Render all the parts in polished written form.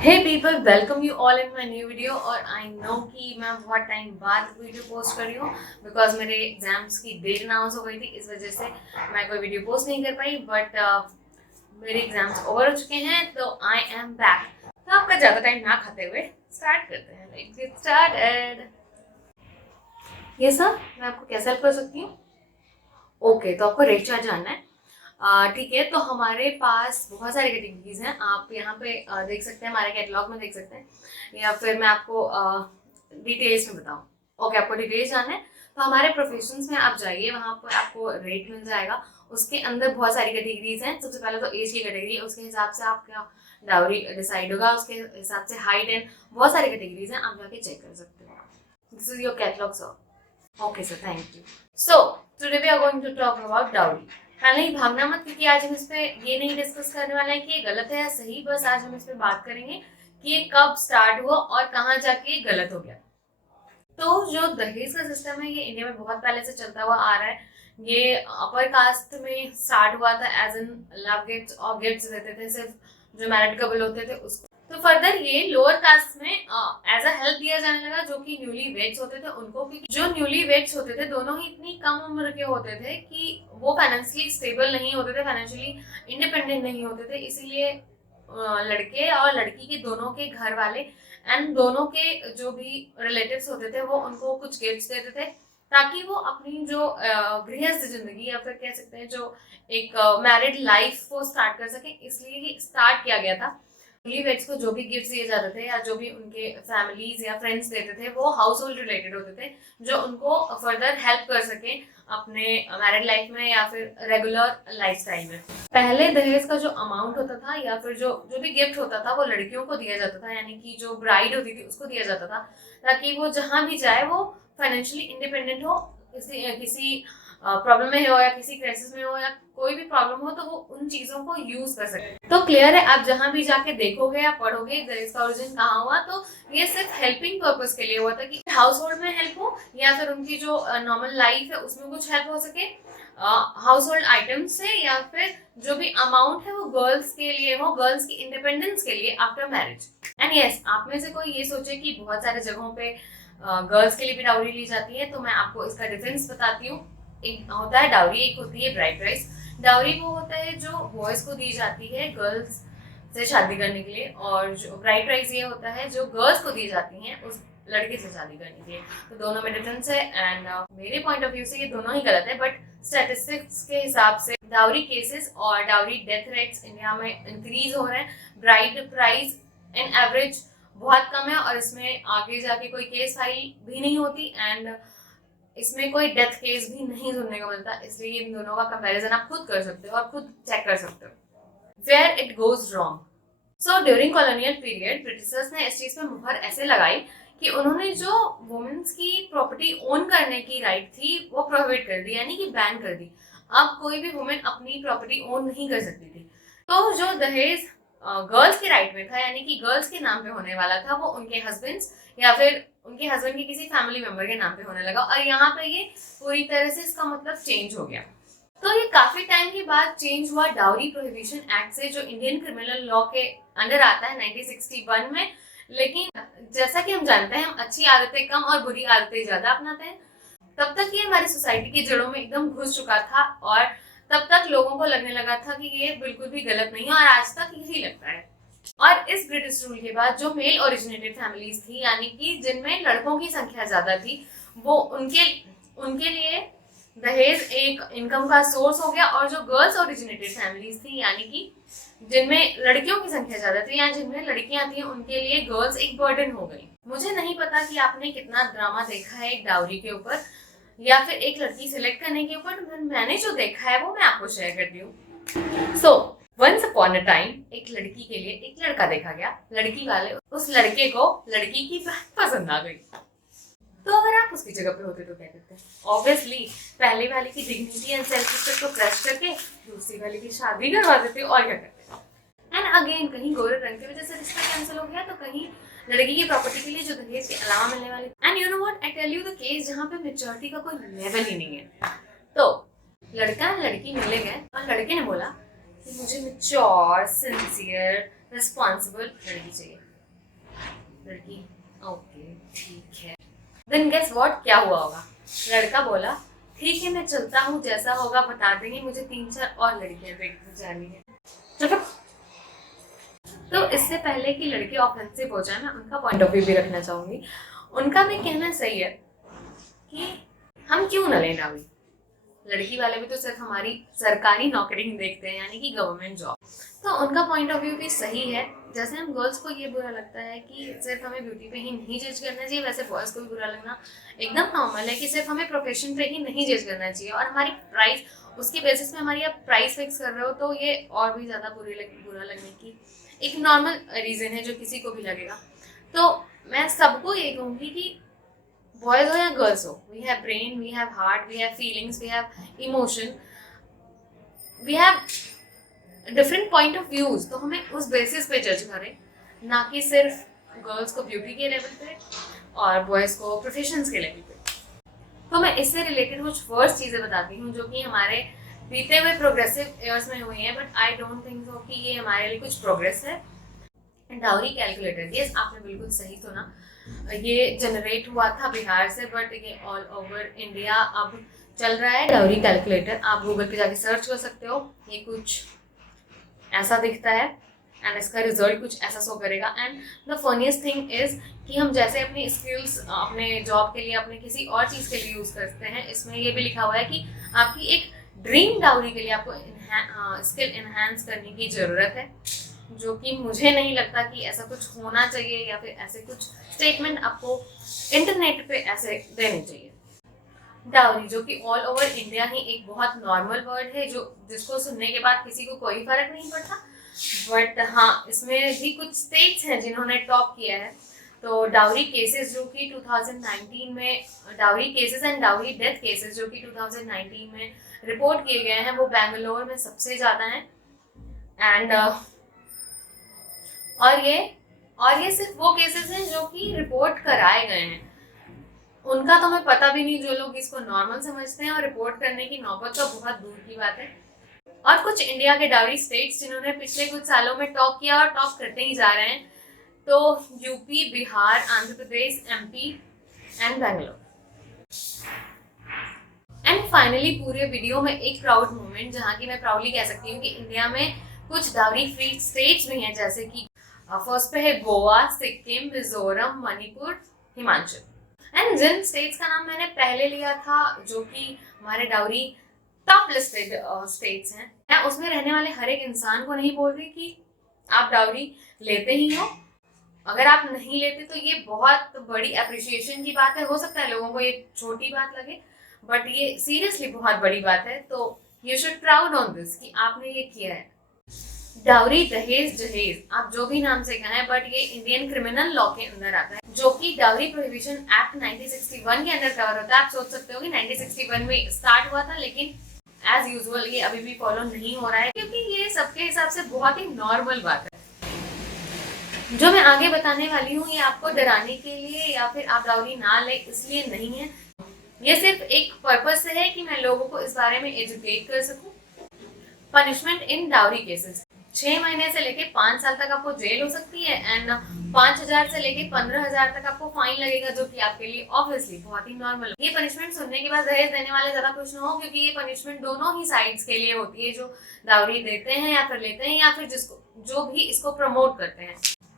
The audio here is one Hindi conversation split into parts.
Hey people, welcome you all in my new video. और आई नो कि मैं बहुत टाइम बाद वीडियो पोस्ट कर रही हूँ बिकॉज मेरे एग्जाम्स की डेट अनाउंस हो गई थी, इस वजह से मैं कोई वीडियो पोस्ट नहीं कर पाई। बट मेरे एग्जाम्स ओवर हो चुके हैं तो आई एम बैक। तो आपका ज़्यादा टाइम ना खाते हुए स्टार्ट करते हैं। Let's get started. ये सब मैं आपको कैसे हेल्प कर सकती हूँ? ओके, तो आपको रेट चार्ट जानना है। ठीक है, तो हमारे पास बहुत सारी कैटेगरीज हैं। आप यहाँ पे देख सकते हैं, हमारे कैटलॉग में देख सकते हैं, या फिर मैं आपको डिटेल्स में बताऊँ। ओके, आपको डिटेल्स जानना है तो हमारे प्रोफेशंस में आप जाइए, वहाँ पर आपको रेट मिल जाएगा। उसके अंदर बहुत सारी कैटेगरीज हैं। सबसे पहले तो एज की कैटेगरी, उसके हिसाब से आपका डाउरी डिसाइड होगा, उसके हिसाब से हाइट एंड बहुत सारी कैटेगरीज हैं, आप जाके चेक कर सकते हो। This is your catalogue sir. Okay sir, thank you. So today we are going to talk about dowry. पहले ही भागना मत, क्योंकि आज हम इस पे ये नहीं डिस्कस करने वाले हैं कि ये गलत है या सही। बस आज हम इस पे बात करेंगे कि ये कब स्टार्ट हुआ और कहाँ जाके ये गलत हो गया। तो जो दहेज का सिस्टम है, ये इंडिया में बहुत पहले से चलता हुआ आ रहा है। ये अपर कास्ट में स्टार्ट हुआ था, एज इन लव गिफ्ट्स और गिफ्ट्स देते थे सिर्फ जो मैरिड कपल होते थे उसको। तो फर्दर ये लोअर कास्ट में एज अ हेल्प दिया जाने लगा, जो कि न्यूली वेड्स होते थे उनको, क्योंकि जो न्यूली वेड्स होते थे दोनों ही इतनी कम उम्र के होते थे कि वो फाइनेंशियली स्टेबल नहीं होते थे, फाइनेंशियली इंडिपेंडेंट नहीं होते थे। इसीलिए लड़के और लड़की के दोनों के घर वाले एंड दोनों के जो भी रिलेटिव्स होते थे वो उनको कुछ गिफ्ट्स देते थे, ताकि वो अपनी जो गृहस्थ जिंदगी या फिर कह सकते हैं जो एक मैरिड लाइफ को स्टार्ट कर सके। इसलिए ये स्टार्ट किया गया था। न्यूलीवेड्स को जो भी गिफ्ट्स दिए जाते थे या जो भी उनके फैमिलीज या फ्रेंड्स देते थे वो हाउस होल्ड रिलेटेड होते थे, जो उनको फर्दर हेल्प कर सके अपने मैरिड लाइफ में या फिर रेगुलर लाइफस्टाइल में। पहले दहेज का जो अमाउंट होता था या फिर जो जो भी गिफ्ट होता था वो लड़कियों को दिया जाता था, यानी कि जो ब्राइड होती थी उसको दिया जाता था, ताकि वो जहां भी जाए वो फाइनेंशियली इंडिपेंडेंट हो, किसी प्रॉब्लम में हो या किसी क्राइसिस में हो या कोई भी प्रॉब्लम हो तो वो उन चीजों को यूज कर सके। तो क्लियर है, आप जहां भी जाके देखोगे या पढ़ोगे दहेज का ओरिजिन कहाँ हुआ, तो ये सिर्फ हेल्पिंग पर्पस के लिए हुआ था कि हाउस होल्ड में हेल्प हो या फिर उनकी जो नॉर्मल लाइफ है उसमें कुछ हेल्प हो सके हाउस होल्ड आइटम से, या फिर जो भी अमाउंट है वो गर्ल्स के लिए हो, गर्ल्स की इंडिपेंडेंस के लिए आफ्टर मैरिज। एंड यस, आप में से कोई ये सोचे कि बहुत सारे जगहों पे गर्ल्स के लिए भी डाउरी ली जाती है, तो मैं आपको इसका डिफरेंस बताती हूँ। एक होता है डाउरी, एक होती है ब्राइड प्राइस। डाउरी वो होता है जो बॉयज को दी जाती है गर्ल्स से शादी करने के लिए, और जो ब्राइड प्राइस ये होता है जो गर्ल्स को दी जाती हैं उस लड़के से शादी करने के लिए। तो दोनों में डिफरेंस है एंड मेरे पॉइंट ऑफ व्यू से ये दोनों ही गलत है। बट स्टैटिस्टिक्स के हिसाब से डाउरी केसेस और डाउरी डेथ रेट्स इंडिया में इंक्रीज हो रहे हैं। ब्राइड प्राइस इन एवरेज बहुत कम है और इसमें आगे जाके कोई केस फाइल भी नहीं होती एंड इसमें कोई डेथ केस भी नहीं सुनने को मिलता। इसलिए इन दोनों का कंपैरिजन आप खुद कर सकते हो और खुद चेक कर सकते हो where it goes wrong. So during colonial period Britishers ने इस चीज पे मुहर ऐसे लगाई कि उन्होंने जो वुमेन्स की प्रॉपर्टी ओन करने की राइट थी वो प्रोहिबिट कर दी, यानी कि बैन कर दी। अब कोई भी वुमेन अपनी प्रॉपर्टी ओन नहीं कर सकती थी। तो जो दहेज गर्ल्स के राइट में था, यानी कि गर्ल्स के नाम पे होने वाला था, वो उनके हस्बैंड्स या फिर उनके हस्बैंड के किसी फैमिली मेंबर के नाम पे होने लगा। और यहाँ पे ये पूरी तरह से इसका मतलब चेंज हो गया। तो ये काफी टाइम के बाद चेंज हुआ डाउरी प्रोहिबिशन एक्ट से, जो इंडियन क्रिमिनल लॉ के अंडर आता है 1961 में। लेकिन जैसा कि हम जानते हैं, हम अच्छी आदतें कम और बुरी आदतें ज्यादा अपनाते हैं। तब तक ये हमारी सोसाइटी की जड़ों में एकदम घुस चुका था और तब तक लोगों को लगने लगा था कि ये बिल्कुल भी गलत नहीं है, और आज तक यही लगता है। और इस ब्रिटिश रूल के बाद जो मेल ओरिजिनेटेड फैमिलीज थी, यानी कि जिनमें लड़कों की संख्या ज्यादा थी, वो उनके उनके लिए दहेज एक इनकम का सोर्स हो गया। और जो गर्ल्स ओरिजिनेटेड फैमिलीज थी, यानी कि जिनमें लड़कियों की संख्या ज्यादा थी या जिनमें लड़कियां थी, उनके लिए गर्ल्स एक बर्डन हो गई। मुझे नहीं पता कि आपने कितना ड्रामा देखा है एक डाउरी के ऊपर या फिर एक लड़की सिलेक्ट करने के ऊपर, मैंने जो देखा है वो मैं आपको शेयर करती हूँ। So once upon a time एक लड़की के लिए एक लड़का देखा गया। लड़की वाले उस लड़के को लड़की की पसंद आ गई। तो अगर आप उसकी जगह पे होते तो क्या करते? ऑब्वियसली पहले वाले की डिग्निटी एंड सेल्फ रिस्पेक्ट को क्रश करके दूसरी वाले की शादी करवा देते, और क्या करते? एंड अगेन, कहीं गोरे रंग की वजह से रिश्ता कैंसिल हो गया, तो कहीं लड़की की प्रॉपर्टी के लिए जो दहेज के अलावा मिलने वाली। And you know what, I tell you the case जहाँ पे मेच्योरिटी का कोई लेवल ही नहीं है। तो लड़का लड़की मिले गए और लड़के ने बोला कि मुझे मेच्योर, सिंसियर, रिस्पॉन्सिबल लड़की चाहिए। लड़की ओके ठीक है। देन गेस व्हाट, क्या हुआ होगा? लड़का बोला ठीक है मैं चलता हूँ, जैसा होगा बता देंगे, मुझे 3-4 और लड़कियां देखने जानी है। तो इससे पहले कि लड़के ऑफेंसिव हो जाए, मैं उनका पॉइंट ऑफ व्यू भी रखना चाहूंगी। उनका भी कहना सही है कि हम क्यों न लें डाउरी। लड़की वाले भी तो सिर्फ हमारी सरकारी नौकरी ही देखते हैं, यानी कि गवर्नमेंट जॉब। तो उनका पॉइंट ऑफ व्यू भी सही है। जैसे हम गर्ल्स को ये बुरा लगता है कि सिर्फ हमें ब्यूटी पे ही नहीं जज करना चाहिए, वैसे बॉयज़ को भी बुरा लगना एकदम नॉर्मल है कि सिर्फ हमें प्रोफेशन पे ही नहीं जज करना चाहिए। और हमारी प्राइस, उसकी बेसिस पे हमारी आप प्राइस फिक्स कर रहे हो तो ये और भी ज़्यादा बुरा लगने की एक नॉर्मल रीज़न है जो किसी को भी लगेगा। तो मैं सबको ये कहूँगी कि बॉयज हो या गर्ल्स हो, we have brain, we have heart, we have feelings, we have emotion, we have different point of views. तो हमें उस बेसिस पे जज करें, ना कि सिर्फ गर्ल्स को ब्यूटी के लेवल पे और बॉयज को प्रोफेशंस के लेवल पे। तो मैं इससे रिलेटेड कुछ फर्स्ट चीज़ें बताती हूँ जो कि हमारे बीते हुए प्रोग्रेसिव ईयर्स में हुई हैं, but I don't think so कि ये हमारे लिए कुछ प्रोग्रेस है। डाउरी कैलकुलेटर, यस आपने बिल्कुल सही सुना, ये जनरेट हुआ था बिहार से, बट ये ऑल ओवर इंडिया अब चल रहा है डाउरी कैलकुलेटर। आप गूगल पे जाके सर्च कर सकते हो, ये कुछ ऐसा दिखता है एंड इसका रिजल्ट कुछ ऐसा शो करेगा। And the funniest thing is कि हम जैसे अपनी स्किल्स अपने जॉब के लिए, अपने किसी और चीज़ के लिए यूज़ करते हैं, इसमें ये भी लिखा हुआ है कि आपकी एक ड्रीम डाउरी के लिए आपको स्किल इन्हांस करने की ज़रूरत है, जो कि मुझे नहीं लगता कि ऐसा कुछ होना चाहिए या फिर ऐसे कुछ स्टेटमेंट आपको इंटरनेट पे ऐसे देने चाहिए। डाउरी जो कि ऑल ओवर इंडिया ही एक बहुत नॉर्मल वर्ड है, जो जिसको सुनने के बाद किसी को कोई फर्क नहीं पड़ता, बट हाँ इसमें भी कुछ स्टेट्स हैं जिन्होंने टॉप किया है। तो डाउरी केसेस जो कि 2019 में, dowry cases and dowry death cases जो कि 2019 में रिपोर्ट किए गए हैं, वो बेंगलोर में सबसे ज़्यादा हैं। एंड और ये सिर्फ वो केसेस हैं जो कि रिपोर्ट कराए गए हैं, उनका तो हमें पता भी नहीं। जो लोग इसको नॉर्मल समझते हैं और रिपोर्ट करने की नौबत तो बहुत दूर की बात है। और कुछ इंडिया के डाउरी स्टेट्स जिन्होंने पिछले कुछ सालों में टॉप किया और टॉप करते ही जा रहे हैं, तो UP, Bihar, Andhra Pradesh, MP and Bangalore. And finally पूरे वीडियो में एक प्राउड मोमेंट, जहाँ की मैं प्राउडली कह सकती हूँ कि इंडिया में कुछ डाउरी फ्री स्टेट्स भी हैं, जैसे कि फर्स्ट पे है गोवा, सिक्किम, मिजोरम, मणिपुर, हिमाचल। एंड जिन स्टेट्स का नाम मैंने पहले लिया था जो कि हमारे डाउरी टॉप लिस्टेड स्टेट्स हैं, मैं उसमें रहने वाले हर एक इंसान को नहीं बोल रही कि आप डाउरी लेते ही हो। अगर आप नहीं लेते तो ये बहुत बड़ी अप्रिशिएशन की बात है। हो सकता है लोगों को ये छोटी बात लगे, बट ये सीरियसली बहुत बड़ी बात है। तो you should proud on this कि आपने ये किया है। डाउरी, दहेज, जहेज, आप जो भी नाम से कहें, बट ये इंडियन क्रिमिनल लॉ के अंदर आता है, जो कि डाउरी प्रोहिबिशन एक्ट 1961 के अंदर कवर होता है। आप सोच सकते हो कि 1961 में स्टार्ट हुआ था, लेकिन एज यूजुअल ये अभी भी फॉलो नहीं हो रहा है, क्योंकि ये सबके हिसाब से बहुत ही नॉर्मल बात है। जो मैं आगे बताने वाली हूँ ये आपको डराने के लिए या फिर आप डाउरी ना ले इसलिए नहीं है, ये सिर्फ एक पर्पज से है कि मैं लोगों को इस बारे में एजुकेट कर सकूं। पनिशमेंट इन डाउरी केसेस, 6 महीने से लेके 5 साल तक आपको जेल हो सकती है एंड 5,000 से लेके 15,000 तक आपको फाइन लगेगा, जो कि आपके लिए ऑब्वियसली बहुत ही नॉर्मल है। ये पनिशमेंट सुनने के बाद दहेज देने वाले ज्यादा खुश ना हो, क्योंकि ये पनिशमेंट दोनों ही साइड्स के लिए होती है, जो डाउरी देते हैं या फिर लेते हैं या फिर जो भी इसको प्रमोट करते हैं।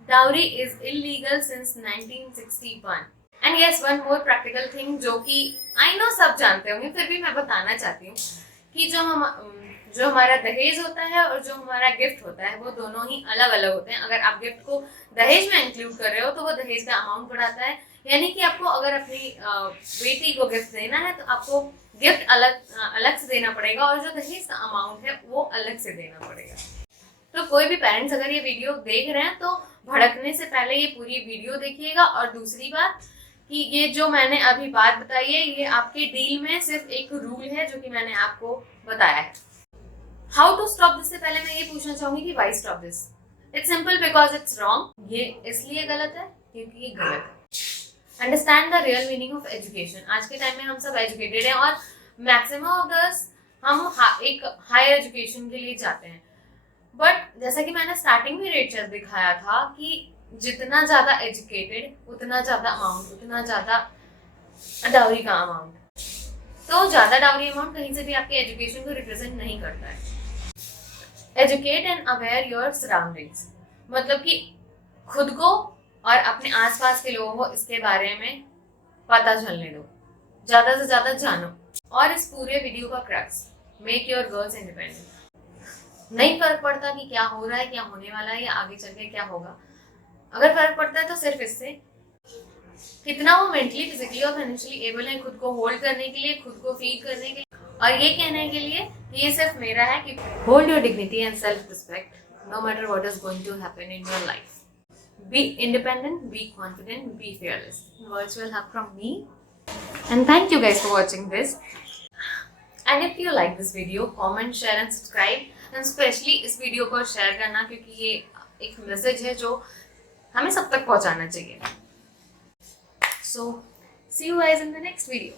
Dowry is illegal since 1961। And yes, one more practical thing जो कि आई नो सब जानते होंगे, फिर भी मैं बताना चाहती हूँ कि जो हमारा दहेज होता है और जो हमारा गिफ्ट होता है वो दोनों ही अलग अलग होते हैं। अगर आप गिफ्ट को दहेज में इंक्लूड कर रहे हो तो वो दहेज का अमाउंट बढ़ाता है, यानी कि आपको अगर अपनी बेटी को गिफ्ट देना है तो आपको गिफ्ट अलग से देना पड़ेगा और जो दहेज का अमाउंट है वो अलग से देना पड़ेगा। तो कोई भी पेरेंट्स अगर ये वीडियो देख रहे हैं तो भड़कने से पहले ये पूरी वीडियो देखिएगा। और दूसरी बात कि ये जो मैंने अभी बात बताई है ये आपके डील में सिर्फ एक रूल है जो कि मैंने आपको बताया है। हाउ टू स्टॉप दिस से पहले मैं ये पूछना चाहूंगी कि why stop this. It's simple, because it's wrong. ये इसलिए गलत है क्योंकि ये गलत है। Understand the real meaning of education. आज के टाइम में हम सब एजुकेटेड हैं और मैक्सिमम ऑफ दस हम एक हायर एजुकेशन के लिए जाते हैं, बट जैसा कि मैंने स्टार्टिंग में रेट दिखाया था कि जितना ज्यादा एजुकेटेड उतना ज्यादा अमाउंट, उतना ज्यादा डाउरी का अमाउंट। तो ज्यादा डाउरी अमाउंट कहीं से भी आपके एजुकेशन को रिप्रेजेंट नहीं करता है। Educate and aware your surroundings, मतलब कि खुद को और अपने आसपास के लोगों को इसके बारे में पता चलने दो, ज्यादा से ज्यादा जानो। और इस पूरे वीडियो का crux, make your girls independent. नहीं फर्क पड़ता कि क्या हो रहा है, क्या होने वाला है या आगे चल के क्या होगा। अगर फर्क पड़ता है तो सिर्फ इससे कितना वो मेंटली, फिजिकली और फाइनेंशियली एबल है खुद को होल्ड करने के लिए, खुद को फीड करने के लिए, और ये कहने के लिए कि ये सिर्फ मेरा है। कि hold your dignity and self respect no matter what is going to happen in your life. Be independent, be confident, be fearless. Words will have from me. And thank you guys for watching this. And if you like this video, comment, share and subscribe. And especially इस वीडियो को शेयर करना, क्योंकि ये एक मैसेज है जो हमें सब तक पहुंचाना चाहिए. So, see you guys in the next video.